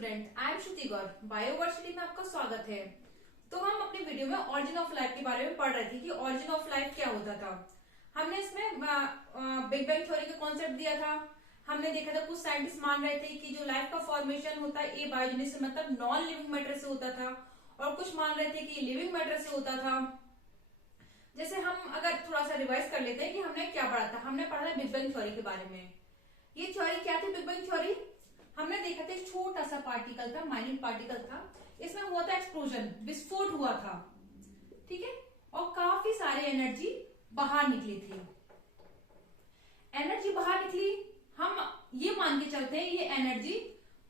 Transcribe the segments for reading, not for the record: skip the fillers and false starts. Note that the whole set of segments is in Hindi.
Student, I am Shruti Gaur. Bioversity में आपका स्वागत है। तो हम अपनी वीडियो में ऑरिजिन ऑफ लाइफ के बारे में पढ़ रहे थे कि ऑरिजिन ऑफ लाइफ क्या होता था। हमने इसमें बिग बैंग थ्योरी का कॉन्सेप्ट दिया था। हमने देखा था कुछ साइंटिस्ट मान रहे थे कि जो लाइफ का फॉर्मेशन होता है ये बायोजेनेसिस मतलब नॉन लिविंग मैटर से होता था, और कुछ मान रहे थे कि लिविंग मैटर से होता था। जैसे हम अगर थोड़ा सा रिवाइज कर लेते हैं कि हमने क्या पढ़ा था। हमने पढ़ा था बिग बैंग थ्योरी के बारे में। ये थ्योरी क्या थी? बिग बैंग थ्योरी हमने देखा था एक छोटा सा पार्टिकल था, माइन्यूट पार्टिकल था। इसमें हुआ था एक्सप्लोजन, विस्फोट हुआ था, ठीक है, और काफी सारे एनर्जी बाहर निकली थी। एनर्जी बाहर निकली, हम ये मान के चलते हैं ये एनर्जी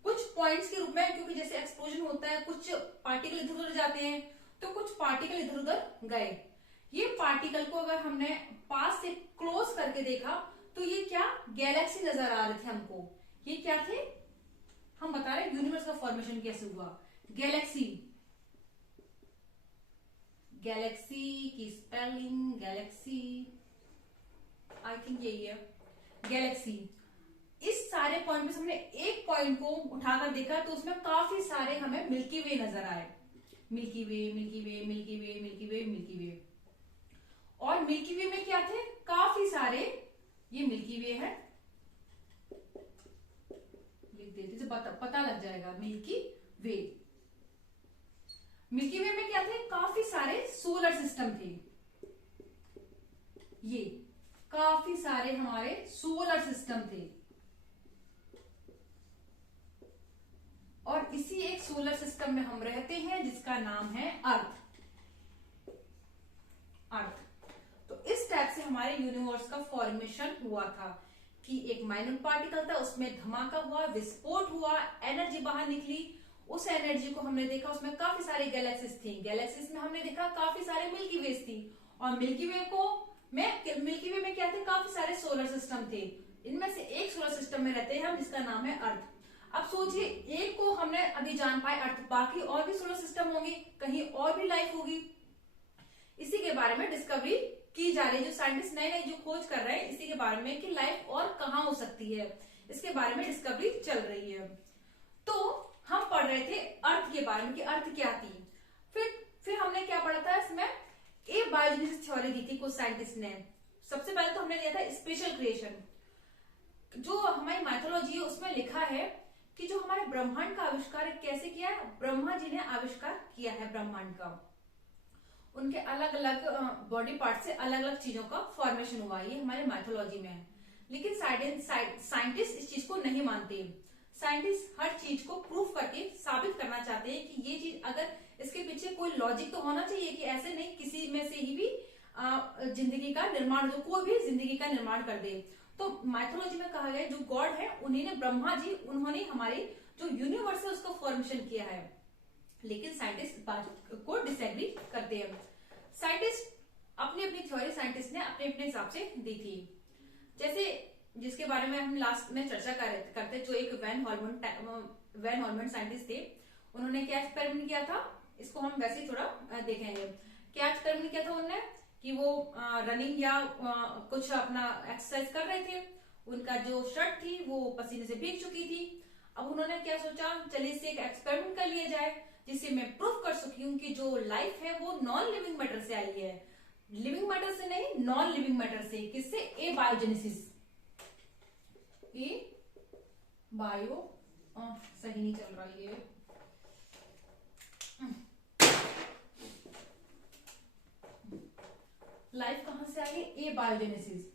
कुछ पॉइंट्स के रूप में, क्योंकि जैसे एक्सप्लोजन होता है कुछ पार्टिकल इधर उधर जाते हैं, तो कुछ पार्टिकल इधर उधर गए। ये पार्टिकल को अगर हमने पास से क्लोज करके देखा तो ये क्या गैलेक्सी नजर आ रहे थे हमको। ये क्या थे? हम बता रहे यूनिवर्स का फॉर्मेशन कैसे हुआ। गैलेक्सी, गैलेक्सी की स्पेलिंग गैलेक्सी आई थिंक यही है, गैलेक्सी। इस सारे पॉइंट पे हमने एक पॉइंट को उठाकर देखा तो उसमें काफी सारे हमें मिल्की वे नजर आए। मिल्की वे, मिल्की वे, मिल्की वे, मिल्की वे, मिल्की वे। और मिल्की वे में क्या थे? काफी सारे, ये मिल्की वे है, लिख देते तो पता लग जाएगा। मिल्की वे, मिल्की वे में क्या थे? काफी सारे सोलर सिस्टम थे। ये काफी सारे हमारे सोलर सिस्टम थे, और इसी एक सोलर सिस्टम में हम रहते हैं जिसका नाम है अर्थ। अर्थ। तो इस टाइप से हमारे यूनिवर्स का फॉर्मेशन हुआ था कि एक माइन्यूट पार्टिकल था, उसमें धमाका हुआ, विस्फोट हुआ, एनर्जी बाहर निकली। उस एनर्जी को हमने देखा, उसमें काफी सारे गैलेक्सीज थी। गैलेक्सीज में हमने देखा काफी सारे मिल्की वेज थी, और मिल्की वे में क्या थे? काफी सारे सोलर सिस्टम थे। इनमें से एक सोलर सिस्टम में रहते हैं हम जिसका नाम है अर्थ। अब सोचिए, एक को हमने अभी जान पाए अर्थ, बाकी और भी सोलर सिस्टम होंगे, कहीं और भी लाइफ होगी। इसी के बारे में डिस्कवरी की जा रही है। जो साइंटिस्ट नए नए जो खोज कर रहे हैं इसी के बारे में कि लाइफ और कहाँ हो सकती है, इसके बारे में डिस्कवरी चल रही है। तो हम पढ़ रहे थे अर्थ के बारे में कि अर्थ क्या थी। फिर हमने क्या पढ़ा था? इसमें एक बायोजेनेसिस थ्योरी दी थी कुछ साइंटिस्ट ने। सबसे पहले तो हमने लिया था स्पेशल क्रिएशन। जो हमारी माइथोलॉजी है उसमें लिखा है कि जो हमारे ब्रह्मांड का आविष्कार कैसे किया है, ब्रह्मा जी ने आविष्कार किया है ब्रह्मांड का। उनके अलग अलग बॉडी पार्ट से अलग अलग चीजों का फॉर्मेशन हुआ, ये हमारे माइथोलॉजी में है। लेकिन साइंटिस्ट इस चीज को नहीं मानते। साइंटिस्ट हर चीज को प्रूफ करके साबित करना चाहते हैं कि ये चीज, अगर इसके पीछे कोई लॉजिक तो होना चाहिए कि ऐसे नहीं किसी में से ही भी जिंदगी का निर्माण, जो कोई भी जिंदगी का निर्माण कर दे। तो माइथोलॉजी में कहा गया जो गॉड है उन्हीं ब्रह्मा जी, उन्होंने हमारी जो यूनिवर्स है उसका फॉर्मेशन किया है। लेकिन साइंटिस्ट बात को डिसएग्री करते हैं। साइंटिस्ट अपनी अपनी थ्योरी साइंटिस्ट ने अपने अपने हिसाब से दी थी। जैसे जिसके बारे में हम लास्ट में चर्चा करते, जो एक वैन हॉलमन साइंटिस्ट थे, उन्होंने क्या एक्सपेरिमेंट किया था, इसको हम वैसे ही थोड़ा देखेंगे। क्या एक्सपेरिमेंट किया था उन्होंने कि वो रनिंग या कुछ अपना एक्सरसाइज कर रहे थे, उनका जो शर्ट थी वो पसीने से भीग चुकी थी। अब उन्होंने क्या सोचा, चलिए इससे एक एक्सपेरिमेंट कर लिया जाए जिससे मैं प्रूफ कर सकी हूं कि जो लाइफ है वो नॉन लिविंग मैटर से आई है। लिविंग मैटर से नहीं, नॉन लिविंग मैटर से। किससे? ए बायोजेनेसिस। ए बायो सही नहीं चल रहा ये, लाइफ कहां से आई है? ए बायोजेनेसिस।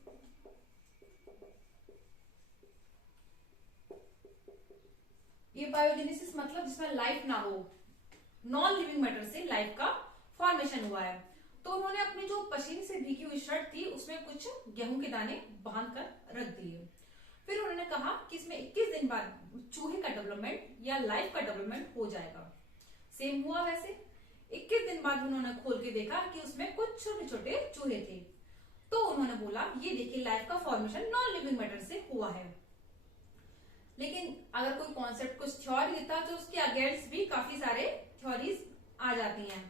ये बायोजेनेसिस मतलब जिसमें लाइफ ना हो, नॉन लिविंग मैटर से लाइफ का फॉर्मेशन हुआ है। तो उन्होंने अपनी जो पसीने से भीगी हुई शर्ट थी उसमें कुछ गेहूं के दाने बांध कर रख दिए। फिर उन्होंने कहा कि इसमें 21 दिन बाद चूहे का डेवलपमेंट या लाइफ का डेवलपमेंट हो जाएगा। सेम हुआ वैसे। 21 दिन बाद उन्होंने खोल के देखा कि उसमें कुछ छोटे छोटे चूहे थे। तो उन्होंने बोला ये देखिए लाइफ का फॉर्मेशन नॉन लिविंग मैटर से हुआ है। लेकिन अगर कोई कॉन्सेप्ट कुछ थ्योरी देता तो उसके अगेंस्ट भी काफी सारे थ्योरीज आ जाती हैं।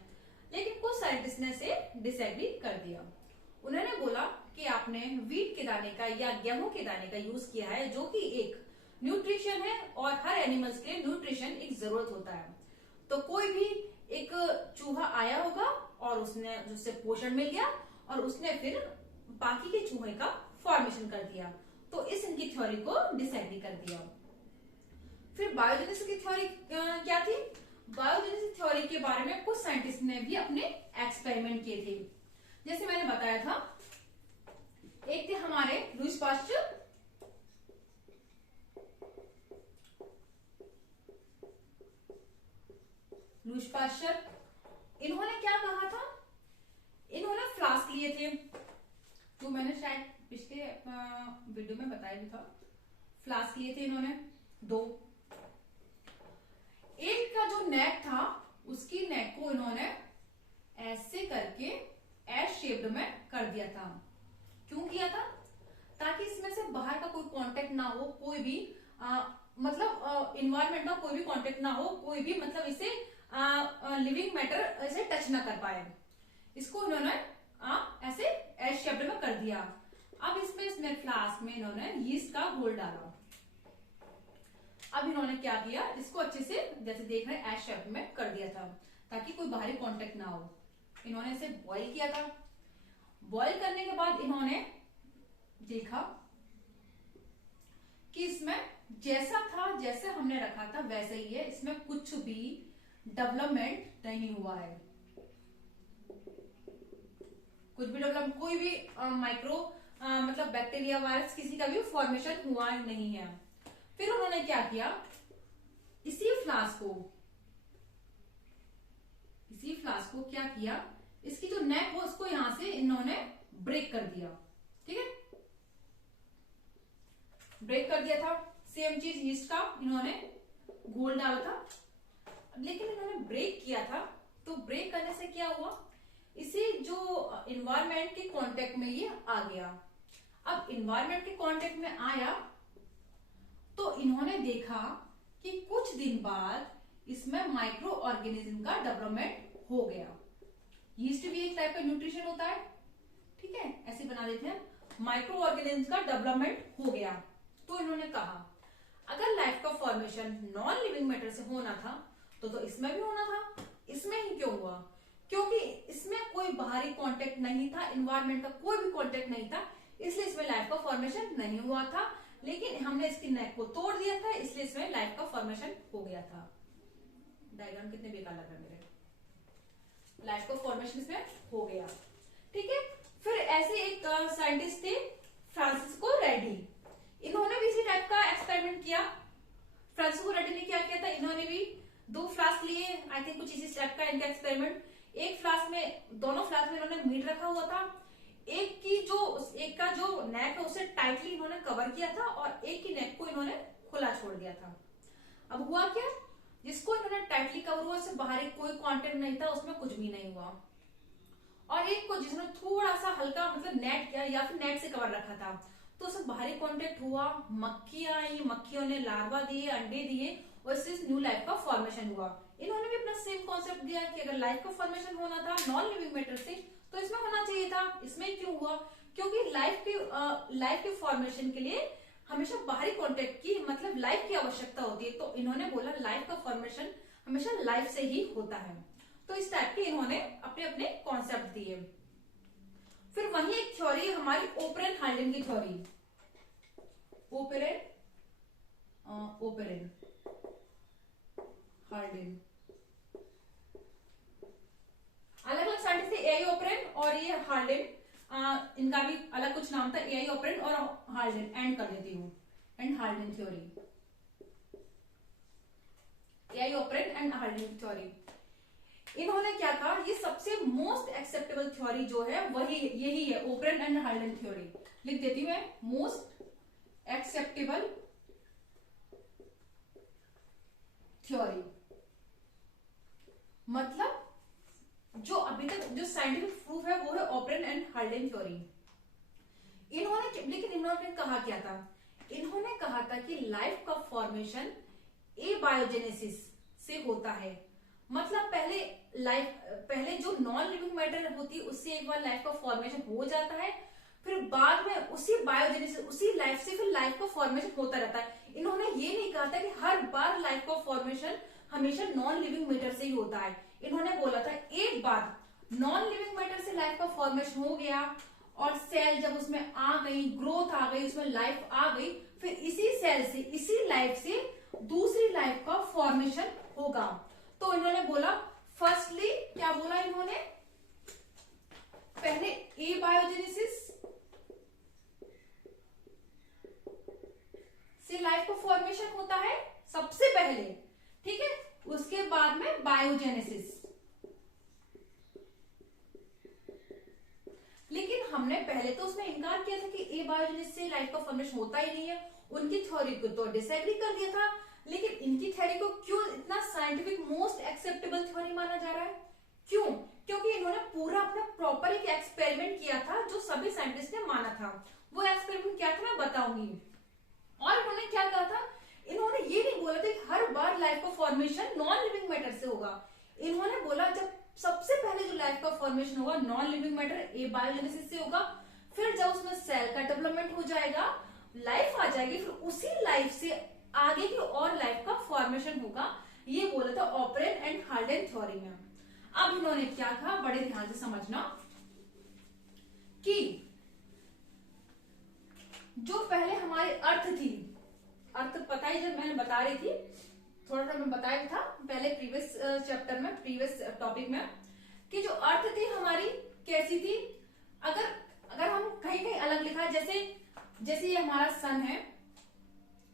लेकिन कुछ साइंटिस्ट ने इसे डिसएग्री कर दिया। उन्होंने बोला कि आपने वीट के दाने का या गेहूं के दाने का यूज किया है, जो कि एक न्यूट्रिशन है और हर एनिमल्स के लिए न्यूट्रिशन एक जरूरत होता है। तो कोई भी एक चूहा आया होगा और उसने उससे पोषण मिल गया और उसने फिर बाकी के चूहे का फॉर्मेशन कर दिया, तो इस इनकी थ्योरी को डिसएग्री कर दिया। फिर बायोजेनेसिस की थ्योरी क्या थी? बायोजेनेसिस थ्योरी के बारे में कुछ साइंटिस्ट ने भी अपने एक्सपेरिमेंट किए थे। जैसे मैंने बताया था, एक थे हमारे लुईस पास्चर, इन्होंने क्या कहा था? इन्होंने फ्लास्क लिए थे, जो मैंने शायद पिछले वीडियो में बताया भी था। फ्लास्क लिए थे इन्होंने 2। एक का जो नेक था, उसकी नेक को इन्होंने ऐसे करके एस शेप्ड में कर दिया था। क्यों किया था? ताकि इसमें से बाहर का कोई कांटेक्ट ना हो, कोई भी मतलब इन्वायरमेंट का कोई भी कांटेक्ट ना हो, कोई भी मतलब इसे लिविंग मैटर इसे टच ना कर पाए। इसको इन्होंने ऐसे एस शेप्ड में कर दिया। अब इसमें फ्लास्क में इन्होंने यीस्ट का घोल डाला। अब इन्होंने क्या किया, इसको अच्छे से जैसे देख रहे हैं एस शेप में कर दिया था, ताकि कोई बाहरी कांटेक्ट ना हो। इन्होंने इसे बॉईल किया था। बॉईल करने के बाद इन्होंने देखा कि इसमें जैसा था, जैसे हमने रखा था वैसे ही है, इसमें कुछ भी डेवलपमेंट नहीं हुआ है। कुछ भी डेवलप, कोई भी माइक्रो मतलब बैक्टीरिया, वायरस, किसी का भी फॉर्मेशन हुआ नहीं है। फिर उन्होंने क्या किया, इसी फ्लास्क को क्या किया, इसकी जो नेक हो उसको यहां से इन्होंने ब्रेक कर दिया। ठीक है, ब्रेक कर दिया था। सेम चीज यीस्ट का इन्होंने घोल डाला था, लेकिन इन्होंने ब्रेक किया था। तो ब्रेक करने से क्या हुआ, इसी जो इन्वायरमेंट के कांटेक्ट में ये आ गया। अब इन्वायरमेंट के कांटेक्ट में आया तो इन्होंने देखा कि कुछ दिन बाद इसमें माइक्रो ऑर्गेनिज्म का डेवलपमेंट हो गया। यीस्ट भी एक टाइप का न्यूट्रिशन होता है, ठीक है, ऐसे बना देते हैं। माइक्रो ऑर्गेनिज्म का डेवलपमेंट हो गया। तो इन्होंने कहा अगर लाइफ का फॉर्मेशन नॉन लिविंग मैटर से होना था तो इसमें भी होना था। इसमें ही क्यों हुआ? क्योंकि इसमें कोई बाहरी कांटेक्ट नहीं था, इन्वायरमेंट का कोई भी कांटेक्ट नहीं था, इसलिए इसमें लाइफ का फॉर्मेशन नहीं हुआ था। लेकिन हमने इसकी नेक को तोड़ दिया था, इसलिए इसमें लाइफ का फॉर्मेशन हो गया था। डायग्राम कितने बेकार लग रहा है मेरे। लाइफ का फॉर्मेशन इसमें हो गया। ठीक है, फिर ऐसे एक साइंटिस्ट थे फ्रांसिस्को रेड्डी, इन्होंने भी इसी टाइप का एक्सपेरिमेंट किया। फ्रांसिस्को रेड्डी ने क्या किया था, इन्होंने भी 2 फ्लास्क लिए, आई थिंक कुछ इसी टाइप का इनका एक्सपेरिमेंट। एक फ्लास्क में, दोनों फ्लास्क में इन्होंने मीट रखा हुआ था। एक का जो नेक है उसे टाइटली इन्होंने कवर किया था और एक की नेक को इन्होंने खुला छोड़ दिया था। अब हुआ क्या, जिसको इन्होंने टाइटली कवर हुआ, उससे बाहरी कोई कांटेक्ट नहीं था, उसमें कुछ भी नहीं हुआ। और एक को जिसने थोड़ा सा हल्का मतलब नेट किया या फिर नेट से कवर रखा था, तो उससे बाहरी कांटेक्ट हुआ, मक्खियां आई, मक्खियों ने लार्वा दिए, अंडे दिए और इससे न्यू लाइफ का फॉर्मेशन हुआ। इन्होंने भी अपना सेम कॉन्सेप्ट दिया कि अगर लाइफ का फॉर्मेशन होना था नॉन लिविंग मैटर से तो इसमें होना चाहिए था। इसमें क्यों हुआ? क्योंकि लाइफ के फॉर्मेशन के लिए हमेशा बाहरी कांटेक्ट की मतलब लाइफ की आवश्यकता होती है। तो इन्होंने बोला लाइफ का फॉर्मेशन हमेशा लाइफ से ही होता है। तो इस टाइप के इन्होंने अपने अपने कॉन्सेप्ट दिए। फिर वही एक थ्योरी हमारी ओपरेन हार्डिन की थ्योरी। ओपरेन हार्डिन, अलग अलग साइंटिस्ट थे, एआई ओपरेन और ये हार्डिन। इनका भी अलग कुछ नाम था, एआई ओपरेन और हार्डिन। एंड कर देती हूँ, एंड हार्डिन थ्योरी, एआई ओपरेन एंड हार्डिन थ्योरी। इन्होंने क्या कहा, ये सबसे मोस्ट एक्सेप्टेबल थ्योरी जो है वही यही है, ओपरेन एंड हार्डिन थ्योरी। लिख देती हूँ मैं, मोस्ट एक्सेप्टेबल थ्योरी, मतलब जो अभी तक जो साइंटिफिक प्रूफ है वो है ओपरेन एंड हार्डिन थ्योरी। लेकिन इन्होंने कहा क्या था, इन्होंने कहा था कि लाइफ का फॉर्मेशन एबायोजेनेसिस से होता है। मतलब पहले जो नॉन लिविंग मैटर होती है उससे एक बार लाइफ का फॉर्मेशन हो जाता है, फिर बाद में उसी बायोजेनेसिस उसी लाइफ से फिर लाइफ का फॉर्मेशन होता रहता है। इन्होंने हर बार लाइफ का फॉर्मेशन हमेशा नॉन लिविंग मैटर से ही होता है। इन्होंने बोला था एक बार नॉन लिविंग मैटर से लाइफ का फॉर्मेशन हो गया और सेल जब उसमें आ गई, ग्रोथ आ गई, उसमें लाइफ आ गई, फिर इसी सेल से, इसी लाइफ से दूसरी लाइफ का फॉर्मेशन होगा। तो इन्होंने बोला फर्स्टली, क्या बोला इन्होंने, पहले एबायोजेनेसिस से लाइफ का फॉर्मेशन होता है सबसे पहले, ठीक है, उसके बाद में बायोजेनेसिस। लेकिन हमने पहले तो उसमें इनकार किया था कि एबायोजेनेसिस से लाइफ का फॉर्मेशन होता ही नहीं है, उनकी थ्योरी को तो डिसएग्री कर दिया था। लेकिन इनकी थ्योरी को क्यों इतना साइंटिफिक मोस्ट एक्सेप्टेबल थ्योरी माना जा रहा है? क्यों? क्योंकि इन्होंने पूरा अपना प्रॉपर एक एक्सपेरिमेंट किया था जो सभी साइंटिस्ट ने माना था। वो एक्सपेरिमेंट क्या था मैं बताऊंगी। और इन्होंने क्या कहा था, इन्होंने ये नहीं बोला था कि हर बार लाइफ का फॉर्मेशन नॉन लिविंग मैटर से होगा। इन्होंने बोला जब सबसे पहले जो लाइफ का फॉर्मेशन होगा नॉन लिविंग मैटर एबायोजेनेसिस से होगा, फिर जब उसमें सेल का डेवलपमेंट हो जाएगा, लाइफ आ जाएगी, फिर उसी लाइफ से आगे की और लाइफ का फॉर्मेशन होगा। ये बोला था ऑपरेन एंड हार्डेन थ्योरी में। अब इन्होंने क्या कहा, बड़े ध्यान से समझना, कि जो पहले हमारी अर्थ थी, अर्थ पता ही जब मैंने बता रही थी, थोड़ा सा मैं बताया था पहले प्रीवियस चैप्टर में, प्रीवियस टॉपिक में, कि जो अर्थ थी हमारी कैसी थी। अगर हम कहीं कहीं अलग लिखा है, जैसे ये हमारा सन है,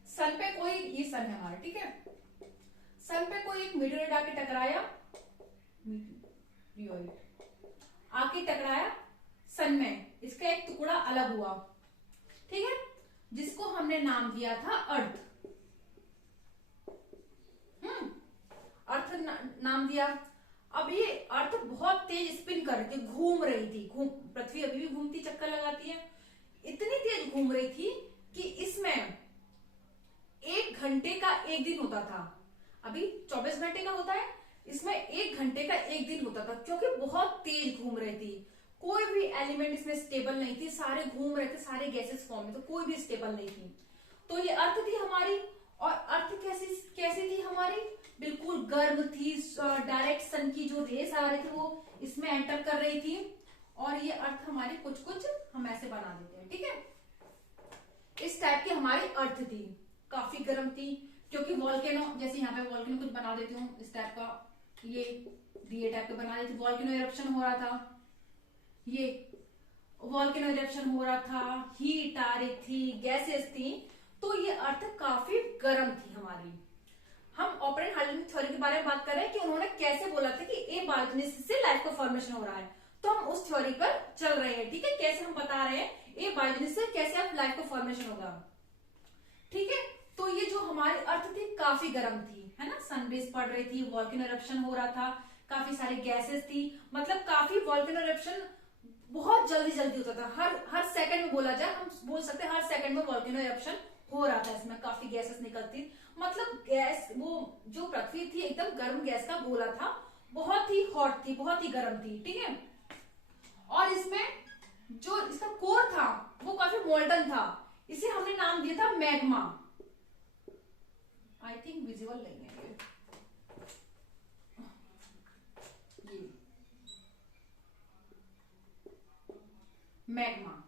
सन पे कोई, ये सन है हमारा, ठीक है, सन पे कोई एक मीटेरोइड आके टकराया, आके टकराया सन में, इसका एक टुकड़ा अलग हुआ, ठीक है, जिसको हमने नाम दिया था अर्थ। अर्थ नाम दिया। अब ये अर्थ बहुत तेज स्पिन कर रही थी, घूम रही थी, पृथ्वी अभी भी घूमती, चक्कर लगाती है, इतनी तेज घूम रही थी कि इसमें 1 घंटे का 1 दिन होता था। अभी 24 घंटे का होता है, इसमें 1 घंटे का 1 दिन होता था, क्योंकि बहुत तेज घूम रही थी। कोई भी एलिमेंट इसमें स्टेबल नहीं थी, सारे घूम रहे थे, सारे गैसेस फॉर्म में, तो कोई भी स्टेबल नहीं थी। तो ये अर्थ थी हमारी। और अर्थ कैसी थी हमारी, बिल्कुल गर्म थी, डायरेक्ट सन की जो रेस आ रही थी वो इसमें एंटर कर रही थी। और ये अर्थ हमारी कुछ हम ऐसे बना देते हैं, ठीक है, इस टाइप की हमारी अर्थ थी, काफी गर्म थी, क्योंकि वॉल्केनो, जैसे यहाँ पे वॉल्केनो कुछ बना देती हूँ इस टाइप का, ये टाइप का बना देती, वॉल्केनो इरप्शन हो रहा था, ये वॉल्केनो इरप्शन हो रहा था, हीट आ रही थी, गैसेस थी, तो ये अर्थ काफी गर्म थी हमारी। हम ऑपरेंट हार्डेन थ्योरी के बारे में बात कर रहे हैं कि उन्होंने कैसे बोला था कि एबायोजेनेसिस से लाइफ का फॉर्मेशन हो रहा है, तो हम उस थ्योरी पर चल रहे हैं, ठीक है, कैसे हम बता रहे हैं एबायोजेनेसिस से कैसे अब लाइफ का फॉर्मेशन होगा, ठीक है। तो ये जो हमारी अर्थ थी काफी गर्म थी, है ना, सनरेज पड़ रही थी, वॉल्केनो इरप्शन हो रहा था, काफी सारी गैसेस थी, मतलब काफी वॉल्केनो इरप्शन बहुत जल्दी होता था, हर सेकंड में बोला जाए, हम बोल सकते हैं हर सेकंड में वॉल्केनो इरप्शन हो रहा था, इसमें काफी गैसेस निकलती, मतलब गैस, वो जो पृथ्वी थी एकदम गर्म गैस का गोला था, बहुत ही हॉट थी, बहुत ही गर्म थी, ठीक है। और इसमें जो इसका कोर था वो काफी मोल्टन था, इसे हमने नाम दिया था मैग्मा। आई थिंक विजिबल नहीं है ये मैग्मा।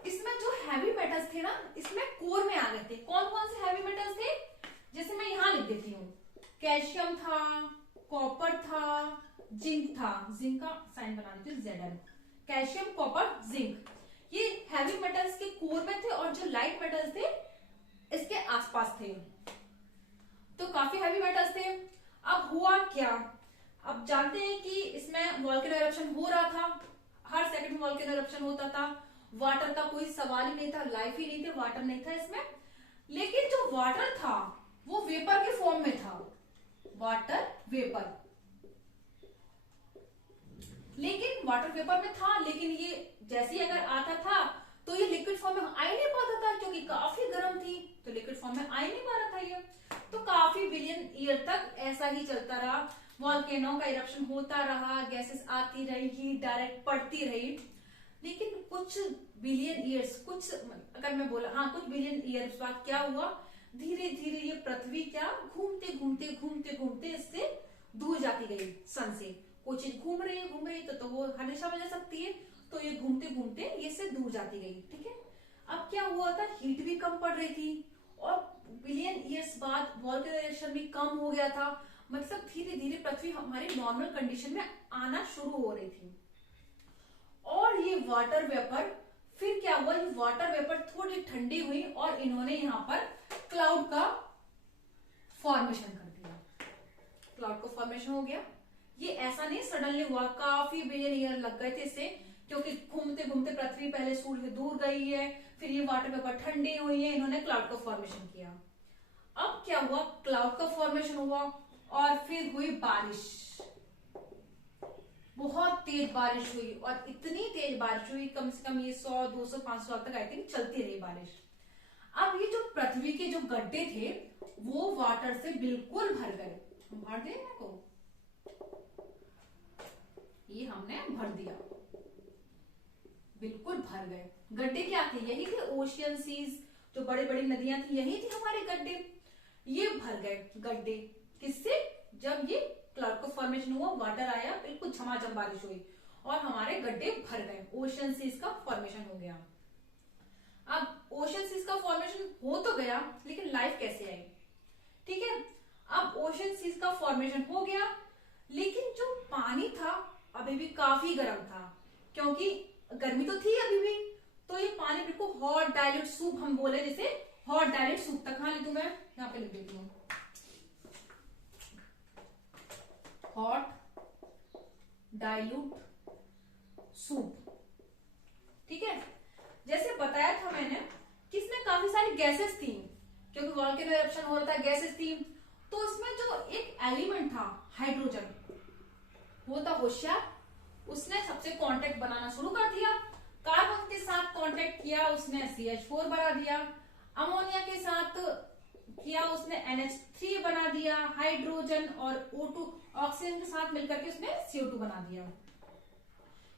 इसमें जो हैवी मेटल्स थे ना, इसमें कोर में आ गए थे। कौन कौन से हैवी मेटल्स थे, जैसे मैं यहां लिख देती हूँ, कैल्शियम था, कॉपर था, जिंक था, जिंक का साइन बना देती हूँ Zn, कैल्शियम, कॉपर, जिंक, ये हैवी मेटल्स के कोर में थे, और जो लाइट मेटल्स थे इसके आसपास थे, तो काफी हैवी मेटल्स थे। अब हुआ क्या, अब जानते हैं कि इसमें वॉल्केनो इरप्शन हो रहा था, हर सेकंड में वॉल्केनो इरप्शन होता था, वाटर का कोई सवाल ही नहीं था, लाइफ ही नहीं थी, वाटर नहीं था इसमें। लेकिन जो वाटर था वो वेपर के फॉर्म में था, वाटर वेपर, लेकिन वाटर वेपर में था, लेकिन ये जैसे ही अगर आता था तो ये लिक्विड फॉर्म में आ ही नहीं पाता था, क्योंकि काफी गर्म थी, तो लिक्विड फॉर्म में आ ही नहीं पा रहा था ये। तो काफी बिलियन ईयर तक ऐसा ही चलता रहा, वॉल्केनो का इरप्शन होता रहा, गैसेस आती रही, हीट डायरेक्ट पड़ती रही। लेकिन कुछ बिलियन ईयर्स, कुछ अगर मैं बोला, हाँ, कुछ बिलियन ईयर्स बाद क्या हुआ, धीरे धीरे ये पृथ्वी क्या घूमते घूमते घूमते घूमते इससे दूर जाती गई सन से। कोई चीज घूम रही है तो वो हर दिशा में जा सकती है, तो ये घूमते घूमते ये इससे दूर जाती गई। ठीक है, अब क्या हुआ था, हीट भी कम पड़ रही थी और बिलियन ईयर्स बाद वॉल्केनो इरप्शन भी कम हो गया था। मतलब धीरे धीरे पृथ्वी हमारी नॉर्मल कंडीशन में आना शुरू हो रही थी। और ये वाटर वेपर, फिर क्या हुआ, ये वाटर वेपर थोड़ी ठंडी हुई और इन्होंने यहाँ पर क्लाउड का फॉर्मेशन कर दिया। क्लाउड का फॉर्मेशन हो गया। ये ऐसा नहीं सडनली हुआ, काफी बिलियन ईयर लग गए थे इसे, क्योंकि घूमते घूमते पृथ्वी पहले सूर्य से दूर गई है, फिर ये वाटर वेपर ठंडी हुई है, इन्होंने क्लाउड का फॉर्मेशन किया। अब क्या हुआ, क्लाउड का फॉर्मेशन हुआ और फिर हुई बारिश। बहुत तेज बारिश हुई और इतनी तेज बारिश हुई, कम से कम ये 100, 200, 500 साल तक आई थिंक चलती रही बारिश। अब ये जो पृथ्वी के जो गड्ढे थे वो वाटर से बिल्कुल भर गए। भर दे को, ये हमने भर दिया, बिल्कुल भर गए। गड्ढे क्या थे, यही थे ओशियन सीज, जो बड़ी बड़ी नदियां थी यही थी हमारे गड्ढे। ये भर गए गड्ढे, किससे, जब ये क्लाउड का फॉर्मेशन हुआ, वाटर आया, बिल्कुल झमाझम बारिश हुई और हमारे गड्ढे भर गए, ओशियन सीज का फॉर्मेशन हो गया। अब ओशियन सीज का फॉर्मेशन हो तो गया, लेकिन लाइफ कैसे आई। ठीक है, अब ओशियन सीज का फॉर्मेशन हो गया, लेकिन जो पानी था अभी भी काफी गर्म था, क्योंकि गर्मी तो थी अभी भी, तो ये पानी बिल्कुल हॉट डाइल्यूट सूप हम बोले, जैसे हॉट डाइल्यूट सूप तक। हाँ, लिखूं मैं यहाँ पे लिख देती हूँ, हॉट डाइल्यूट सूप। ठीक है, जैसे बताया था मैंने कि इसमें काफी सारी गैसेस थी, क्योंकि वॉल्केनो इरप्शन हो रहा था, गैसेस थी। तो इसमें जो एक एलिमेंट था हाइड्रोजन, वो था होशियार, उसने सबसे कांटेक्ट बनाना शुरू कर दिया। कार्बन के साथ कांटेक्ट किया, उसने CH4 बना दिया। अमोनिया के साथ किया, उसने NH3 बना दिया। हाइड्रोजन और O2 ऑक्सीजन के साथ मिलकर के उसने CO2 बना दिया।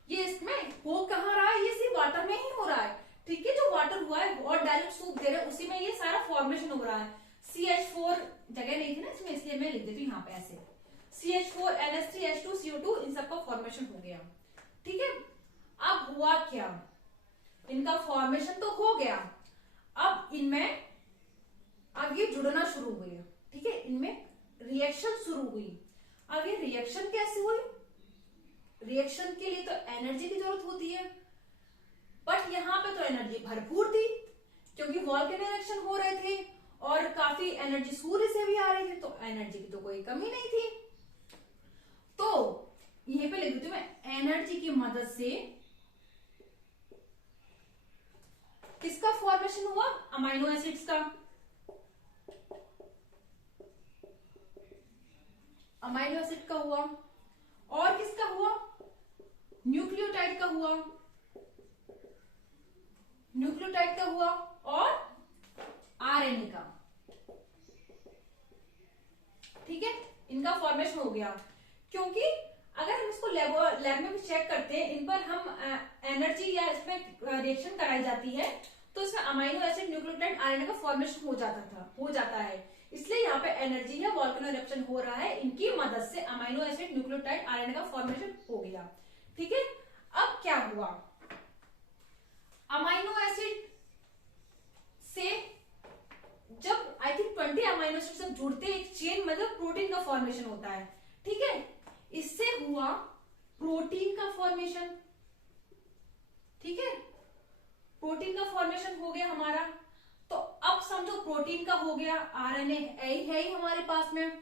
ये इसमें हो कहाँ रहा है, ये सिर्फ वाटर में ही हो रहा है। ठीक है, जो वाटर हुआ है और डायरेक्ट सूप दे रहे हैं, उसी में ये सारा फॉर्मेशन हो रहा है। CH4 जगह नहीं थी ना इसमें, इसलिए मैं लिख देती हूँ यहाँ पे ऐसे, CH4, NH3, H2, CO2, इन सबका फॉर्मेशन हो गया। ठीक है, अब हुआ क्या, इनका फॉर्मेशन तो हो गया, अब इनमें अब ये जुड़ना शुरू हुए। ठीक है, इनमें रिएक्शन शुरू हुई। अब ये रिएक्शन कैसे हुई, रिएक्शन के लिए तो एनर्जी की जरूरत होती है, बट यहाँ पे तो एनर्जी भरपूर थी, क्योंकि वॉल्केनो इरप्शन हो रहे थे और काफी एनर्जी सूर्य से भी आ रही थी, तो एनर्जी की तो कोई कमी नहीं थी। तो यहीं पे लिख देती हूँ मैं, एनर्जी की मदद से किसका फॉर्मेशन हुआ, अमाइनो एसिड्स का। अमाइनो एसिड का हुआ, और किसका हुआ, न्यूक्लियोटाइड का हुआ, न्यूक्लियोटाइड का हुआ, और RNA का। ठीक है, इनका फॉर्मेशन हो गया। क्योंकि अगर हम इसको लैब में भी चेक करते हैं, इन पर हम एनर्जी या इसमें रिएक्शन कराई जाती है, तो इसमें अमाइनो एसिड, न्यूक्लियोटाइड, RNA का फॉर्मेशन हो जाता है। इसलिए यहाँ पे एनर्जी या वॉल्केनो इरप्शन हो रहा है, इनकी मदद से अमाइनो एसिड, न्यूक्लियोटाइड, RNA का फॉर्मेशन हो गया। ठीक है, अब क्या हुआ, अमाइनो एसिड से जब आई थिंक 20 अमाइनो एसिड सब जुड़ते हैं एक चेन, मतलब प्रोटीन का फॉर्मेशन होता है। ठीक है, इससे हुआ प्रोटीन का फॉर्मेशन। ठीक है, प्रोटीन का फॉर्मेशन हो गया हमारा। तो अब समझो प्रोटीन का हो गया, RNA है ही हमारे पास में,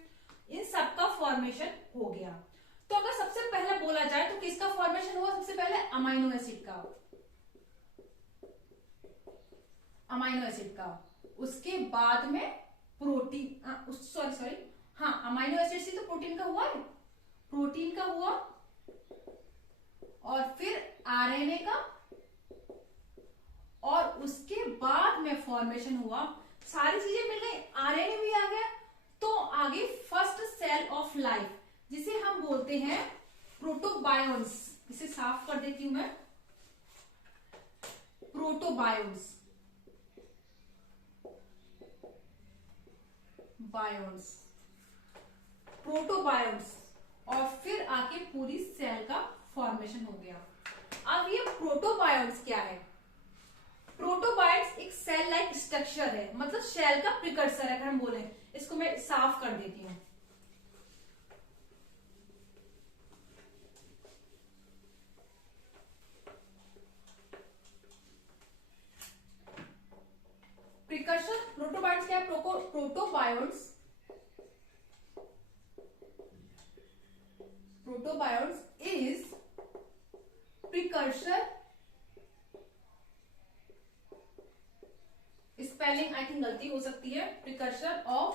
इन सब का फॉर्मेशन हो गया। तो अगर सबसे पहले बोला जाए तो किसका फॉर्मेशन हुआ, सबसे पहले अमाइनो एसिड का, अमाइनो एसिड का, उसके बाद में प्रोटीन, सॉरी हाँ, अमाइनो एसिड से तो प्रोटीन का हुआ है, प्रोटीन का हुआ, और फिर RNA का, और उसके बाद में फॉर्मेशन हुआ। सारी चीजें मिल गई, RNA भी आ गया, तो आगे फर्स्ट सेल ऑफ लाइफ, जिसे हम बोलते हैं प्रोटोबायोन्स। इसे साफ कर देती हूं मैं, प्रोटोबायोन्स। बायोन्स, प्रोटोबायोन्स, और फिर आके पूरी सेल का फॉर्मेशन हो गया। अब ये प्रोटोबायोन्स क्या है? प्रोटोबायोन्स एक सेल लाइक स्ट्रक्चर है, मतलब सेल का प्रिकर्सर है। अगर हम बोले, इसको मैं साफ कर देती हूं। प्रिकर्सर प्रोटोबायोन्स क्या है? Protobionts is precursor, spelling I think गलती हो सकती है, प्रिकर्सर ऑफ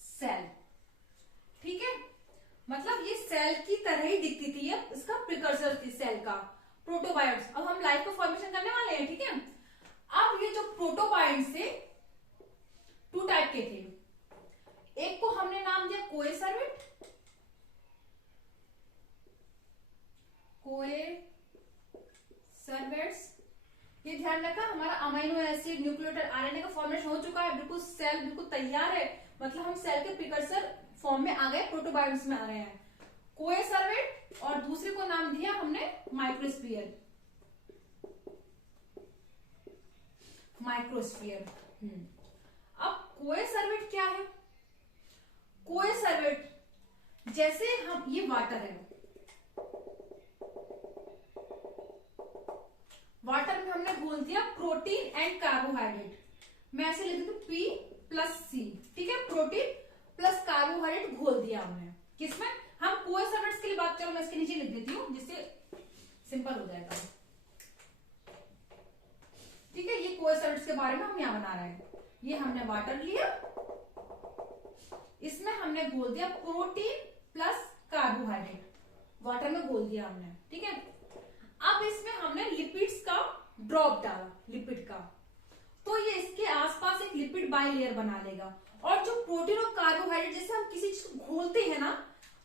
सेल। ठीक है, मतलब ये सेल की तरह ही दिखती थी, ये इसका प्रिकर्सर थी सेल का, प्रोटोबायोन्ट्स। अब हम लाइफ का फॉर्मेशन करने वाले हैं। ठीक है, अब ये जो प्रोटोबायोन्ट्स थे, टू टाइप के थे। एक को हमने नाम दिया कोएसर्वेट, कोएसर्वेट्स। ये ध्यान रखा, हमारा अमाइनो एसिड, न्यूक्लियोटाइड, आरएनए का फॉर्मेशन हो चुका है, बिल्कुल सेल बिल्कुल तैयार है, मतलब हम सेल के प्रिकर्सर फॉर्म में आ गए, प्रोटोबायोन्ट्स में आ गए हैं। कोएसर्वेट, और दूसरे को नाम दिया हमने माइक्रोस्फीयर, माइक्रोस्फीयर। अब कोएसर्वेट क्या है? कोएसर्वेट जैसे हम, ये वाटर है, वाटर में हमने घोल दिया प्रोटीन एंड कार्बोहाइड्रेट, मैं ऐसे लिख देती हूँ P+C। ठीक है, प्रोटीन प्लस कार्बोहाइड्रेट घोल दिया हमने, किसमें? हम कोएसर्वेट्स के लिए बात करो, मैं इसके नीचे लिख देती हूँ जिससे सिंपल हो जाएगा। ठीक है, ये कोएसर्वेट्स के बारे में हम यहाँ बना रहे हैं। ये हमने वाटर लिया, इसमें हमने घोल दिया प्रोटीन प्लस कार्बोहाइड्रेट, वाटर में घोल दिया हमने। ठीक है, अब इसमें हमने लिपिड्स का ड्रॉप डाला, लिपिड का, तो ये इसके आसपास एक लिपिड बाइलेयर बना लेगा। और जो प्रोटीन और कार्बोहाइड्रेट, जैसे हम किसी चीज को घोलते हैं ना,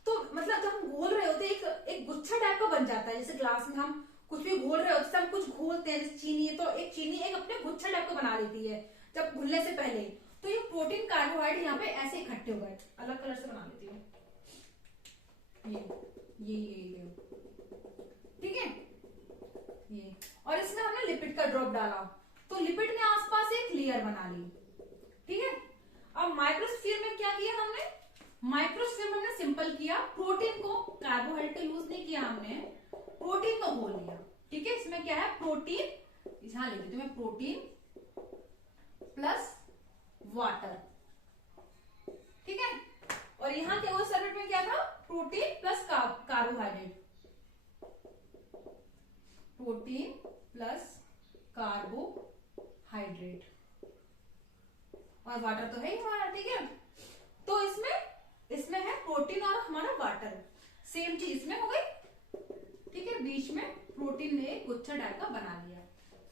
तो मतलब जब हम घोल रहे होते हैं, एक गुच्छा टाइप का बन जाता है। जैसे ग्लास में हम कुछ भी घोल रहे होते हैं, हम कुछ घोलते हैं, जैसे चीनी है, तो एक चीनी एक अपने गुच्छा टाइप का बना लेती है जब घुलने से पहले। तो ये प्रोटीन कार्बोहाइड्रेट यहाँ पे ऐसे इकट्ठे हो गए, अलग कलर से बना लेती हूँ, ये ठीक है, ये। और इसमें हमने लिपिड का ड्रॉप डाला, तो लिपिड ने आसपास एक लेयर बना ली। ठीक है, अब माइक्रोस्फीयर में क्या किया हमने? माइक्रोस्फीयर में हमने सिंपल किया, प्रोटीन को, कार्बोहाइड्रेट को यूज नहीं किया हमने, प्रोटीन को घोल लिया। ठीक है, इसमें क्या है? प्रोटीन, यहां लिख देती हूं मैं, प्रोटीन प्लस वाटर। ठीक है, और यहाँ के उस सर्वेट में क्या था? Protein plus carbohydrate, protein plus carbohydrate, और वाटर तो है ही हमारा। ठीक है, तो इसमें है प्रोटीन और हमारा वाटर, सेम चीज इसमें हो गई। ठीक है, बीच में प्रोटीन ने एक गुच्छा टाइप का बना लिया,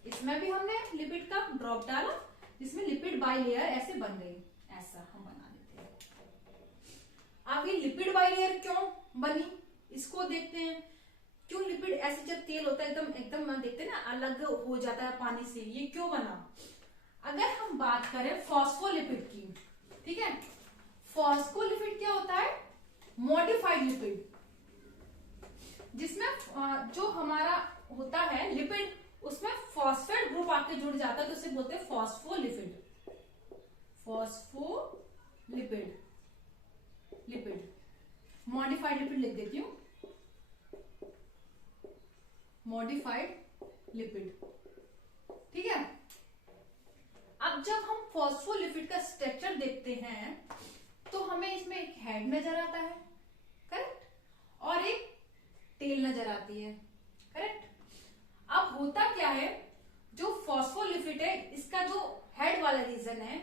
इसमें भी हमने लिपिड का ड्रॉप डाला, जिसमें लिपिड बाइलेयर ऐसे बन गई, ऐसा हम बना देते हैं। अब ये लिपिड बाइलेयर क्यों बनी, इसको देखते हैं। क्यों लिपिड ऐसे, जब तेल होता है एकदम एकदम देखते हैं ना, अलग हो जाता है पानी से, ये क्यों बना? अगर हम बात करें फॉस्फोलिपिड की, ठीक है, फॉस्फोलिपिड क्या होता है? मॉडिफाइड लिपिड, जिसमें जो हमारा होता है लिपिड, उसमें फॉस्फेट ग्रुप आके जुड़ जाता है, तो उसे बोलते हैं phospholipid. Phospholipid, lipid, modified lipid लिख देती हूं, मॉडिफाइड लिपिड। ठीक है, अब जब हम फॉस्फोलिपिड का स्ट्रक्चर देखते हैं, तो हमें इसमें एक हेड नजर आता है, करेक्ट, और एक टेल नजर आती है, करेक्ट। अब होता क्या है, जो फॉस्फोलिपिड है, इसका जो हेड वाला रीजन है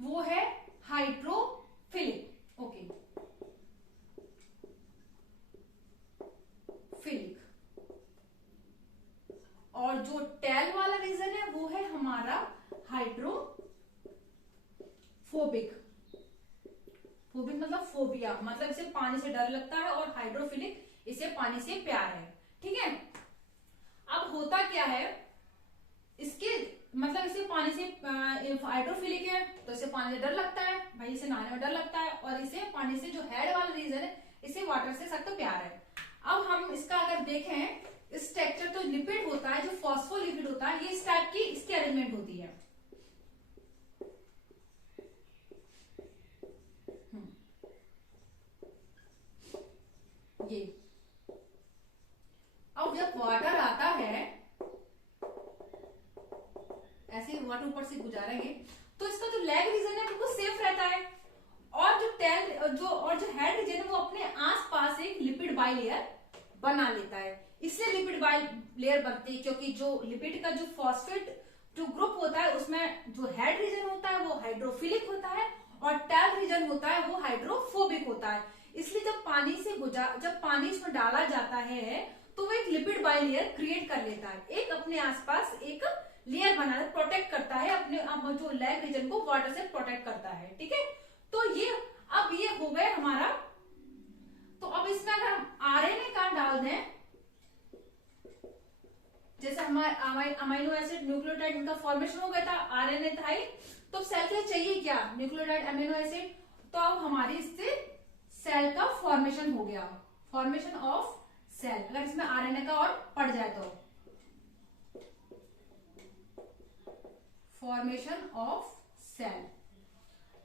वो है हाइड्रोफिलिक, ओके, फिलिक, और जो टेल वाला रीजन है वो है हमारा हाइड्रोफोबिक। फोबिक मतलब फोबिया, मतलब इसे पानी से डर लगता है, और हाइड्रोफिलिक, इसे पानी से प्यार है। ठीक है, अब होता क्या है, इसके मतलब इसे पानी से हाइड्रोफिलिक है तो इसे पानी से डर लगता है, भाई इसे नहाने में डर लगता है, और इसे पानी से जो हेड वाला रीजन है इसे वाटर से सख्त प्यार है। अब हम इसका अगर देखें स्ट्रक्चर, तो लिपिड होता है जो फॉस्फोलिपिड होता है, ये इस टाइप की इसकी अरेंजमेंट होती है। ये अब जब वाटर आता है, ऐसे वाटर ऊपर से गुजारेंगे तो इसका जो लेग रीजन है बिल्कुल सेफ रहता है, और जो हेड रीजन है वो अपने आसपास एक लिपिड बाई लेयर बना लेता है। इसलिए लिपिड बाई लेयर बनती है क्योंकि जो लिपिड का जो फॉस्फेट जो ग्रुप होता है उसमें जो हेड रीजन होता है वो हाइड्रोफिलिक होता है और टेल रीजन होता है वो हाइड्रोफोबिक होता है। इसलिए जब पानी इसमें डाला जाता है तो वो एक लिपिड बाई लेयर क्रिएट कर लेता है, एक अपने आसपास एक लेयर बना प्रोटेक्ट करता है अपने जो लेग रीजन को वाटर से प्रोटेक्ट करता है। ठीक है, तो ये अब ये हो गया हमारा। तो अब इसमें अगर हम आरएनए का डाल दें, जैसे हमारे अमीनो एसिड न्यूक्लियोटाइड इनका फॉर्मेशन हो गया था, आरएनए था ही, तो सेल के लिए चाहिए क्या, न्यूक्लियोटाइड अमीनो एसिड। तो अब हमारी इससे सेल का फॉर्मेशन हो गया, फॉर्मेशन ऑफ सेल। अगर इसमें आरएनए का और पड़ जाए तो फॉर्मेशन ऑफ सेल,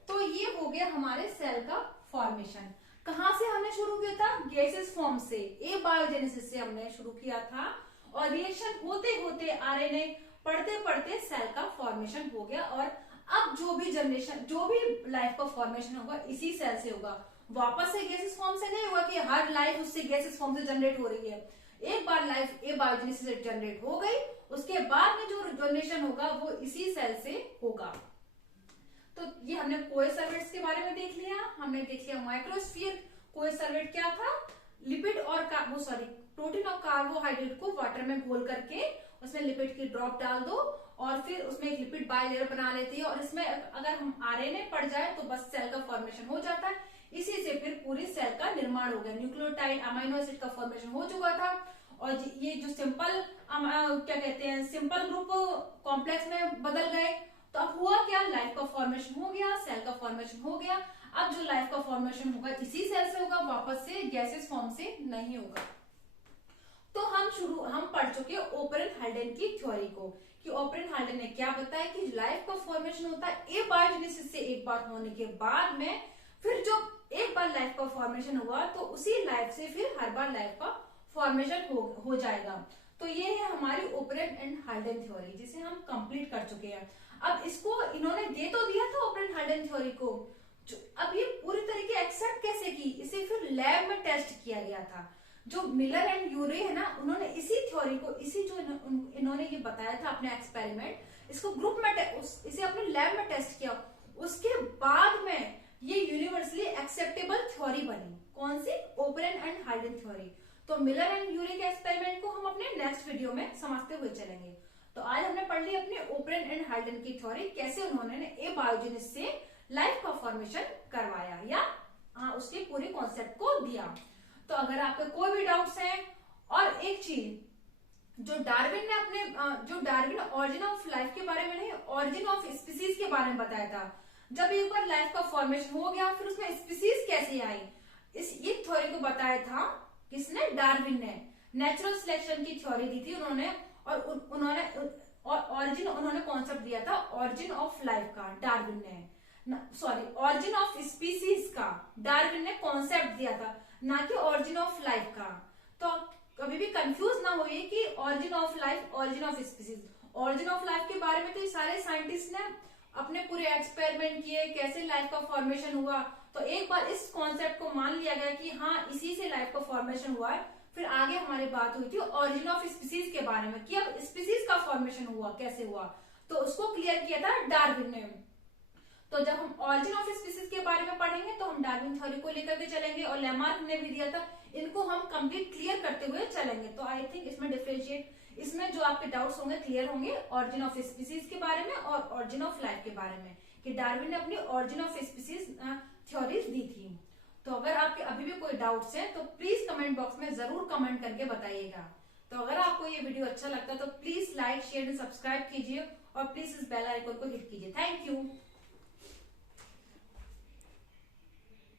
तो ये हो गया हमारे सेल का फॉर्मेशन। कहां से हमने शुरू किया था, गैसेस फॉर्म से, एबायोजेनेसिस से हमने शुरू किया था, और रिएक्शन होते होते आरएनए पढ़ते पढ़ते सेल का फॉर्मेशन हो गया। और अब जो भी जनरेशन, जो भी लाइफ का फॉर्मेशन होगा इसी सेल से होगा, वापस से गैसेस फॉर्म से नहीं होगा कि हर लाइफ उससे गैसेस फॉर्म से जनरेट हो रही है। एक बार लाइफ एबायोजेनेसिस से जनरेट हो गई, उसके बाद में जो जनरेशन होगा वो इसी सेल से होगा। तो ये हमने कोएसर्वेट्स के बारे में देख लिया, हमने देख लिया माइक्रोस्फीयर। कोएसर्वेट क्या था, लिपिड और प्रोटीन और कार्बोहाइड्रेट को वाटर में घोल करके उसमें लिपिड की ड्रॉप डाल दो और फिर उसमें एक लिपिड बाई लेयर बना लेती है, और इसमें अगर हम आरएनए पड़ जाए तो बस सेल का फॉर्मेशन हो जाता है। इसी से फिर पूरी सेल का निर्माण हो गया, न्यूक्लियोटाइड अमीनो एसिड का फॉर्मेशन हो चुका था, और ये जो सिंपल क्या कहते हैं सिंपल ग्रुप कॉम्प्लेक्स में बदल गए। तो अब हुआ क्या, लाइफ का फॉर्मेशन हो गया, सेल का फॉर्मेशन हो गया। अब जो लाइफ का फॉर्मेशन होगा इसी सेल से होगा, वापस से गैसेस फॉर्म से नहीं होगा। तो हम पढ़ चुके ओपरेन हाल्डेन की थ्योरी को, कि ओपरेन हाल्डेन ने क्या बताया कि लाइफ का फॉर्मेशन होता है एबायोजेनेसिस से एक बार होने के बाद में, फिर जो एक बार लाइफ का फॉर्मेशन हुआ तो उसी लाइफ से फिर हर बार लाइफ का फॉर्मेशन हो जाएगा। तो ये है हमारी ओपरेन एंड हाल्डेन थ्योरी, जिसे हम कंप्लीट कर चुके हैं। अब इसको इन्होंने दे तो दिया था ओपरेन हाल्डेन थ्योरी को, अब ये पूरी तरीके एक्सेप्ट कैसे की, इसे फिर लैब में टेस्ट किया गया था। जो मिलर एंड यूरे है ना, उन्होंने इसी थ्योरी को, इसी जो इन्होंने ये बताया था अपने एक्सपेरिमेंट, इसको ग्रुप में इसे अपने लैब में टेस्ट किया, उसके बाद में ये यूनिवर्सली एक्सेप्टेबल थ्योरी बनी। कौन सी, ओपरेन एंड हाल्डेन थ्योरी। तो मिलर एंड यूरे के एक्सपेरिमेंट को हम अपने नेक्स्ट वीडियो में समझते हुए चलेंगे। तो आज हमने पढ़ ली अपने ओपरेन एंड हाल्डेन की थ्योरी, कैसे उन्होंने एबायोजेनेसिस से लाइफ का फॉर्मेशन करवाया या उसके पूरे कॉन्सेप्ट को दिया। तो अगर आपके कोई भी डाउट्स हैं, और एक चीज जो डार्विन ने डार्विन ऑरिजिन ऑफ लाइफ के बारे में नहीं, ऑरिजिन ऑफ स्पीसीज के बारे में बताया था। जब एक बार लाइफ का फॉर्मेशन हो गया फिर उसमें स्पीसीज कैसे आई, ये थ्योरी को बताया था किसने, डार्विन ने। नेचुरल सिलेक्शन की थ्योरी दी थी उन्होंने, और ऑरिजिन उन्होंने कॉन्सेप्ट दिया था ऑरिजिन ऑफ लाइफ का, डार्विन ने, सॉरी ऑरिजिन ऑफ स्पीसीज का डार्विन ने कॉन्सेप्ट दिया था, ना कि ऑरिजिन ऑफ लाइफ का। तो कभी भी कंफ्यूज ना होइए कि origin of life, origin of species. Origin of life के बारे में तो सारे साइंटिस्ट ने अपने पूरे एक्सपेरिमेंट किए, कैसे लाइफ का फॉर्मेशन हुआ। तो एक बार इस कॉन्सेप्ट को मान लिया गया कि हाँ इसी से लाइफ का फॉर्मेशन हुआ है, फिर आगे हमारी बात हुई थी ऑरिजिन ऑफ स्पीसीज के बारे में, कि अब स्पीसीज का फॉर्मेशन हुआ कैसे हुआ, तो उसको क्लियर किया था डार्विन ने। तो जब हम ऑरिजिन ऑफ स्पीसीज के बारे में पढ़ेंगे तो हम डार्विन थ्योरी को लेकर के चलेंगे, और लेमार्क ने भी दिया था, इनको हम कंप्लीट क्लियर करते हुए चलेंगे। तो आई थिंक इसमें डिफरेंशिएट, इसमें जो आपके डाउट्स होंगे क्लियर होंगे ऑरिजिन ऑफ स्पीसीज के बारे में और ऑरिजिन ऑफ लाइफ के बारे में, कि डार्विन ने अपनी ऑरिजिन ऑफ स्पीसीज थ्योरीज दी थी। तो अगर आपके अभी भी कोई डाउट्स हैं तो प्लीज कमेंट बॉक्स में जरूर कमेंट करके बताइएगा। तो अगर आपको ये वीडियो अच्छा लगता है तो please like, share and subscribe कीजिए, और प्लीज इस बेल आइकन को हिट कीजिए। Thank you.